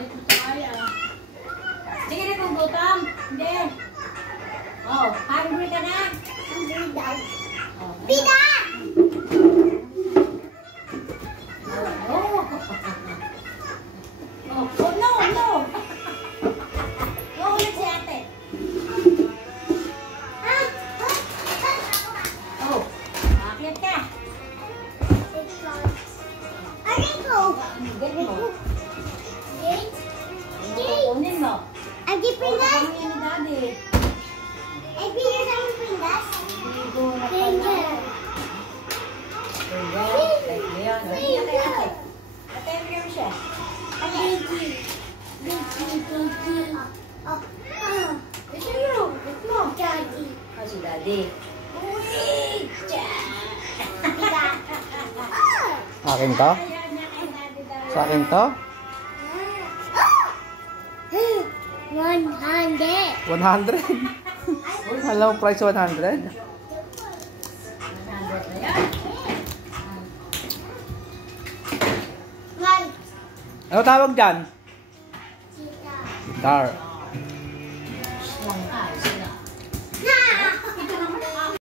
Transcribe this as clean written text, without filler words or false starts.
Galit mo tayo. Sige na kung gutom. Hindi. Oh, hungry ka na? Hungry daw. Oh, Pida! Oh, oh, no, no. Oh, ulit si ate. Oh, akit ka. Aray ko! Get mo. Gate? Kukunin mo. Agi pindas? Ano yan ni daddy? Ay, pindas ang pindas? Ligo na pala. Finger. Ayan, ayan, ayan. Ate, bigyan mo siya. Gigi. Gigi. Oh. Ito yun. Ito mo. Daddy. Oh, si daddy. Uy! Tiyan! Pida. Akin to? Ayan na kay daddy daw. Sa akin to? 100. 100? Hello, price 100? 100 na yan. One. Ano tawag dyan? Tita. Guitar. Lang ka.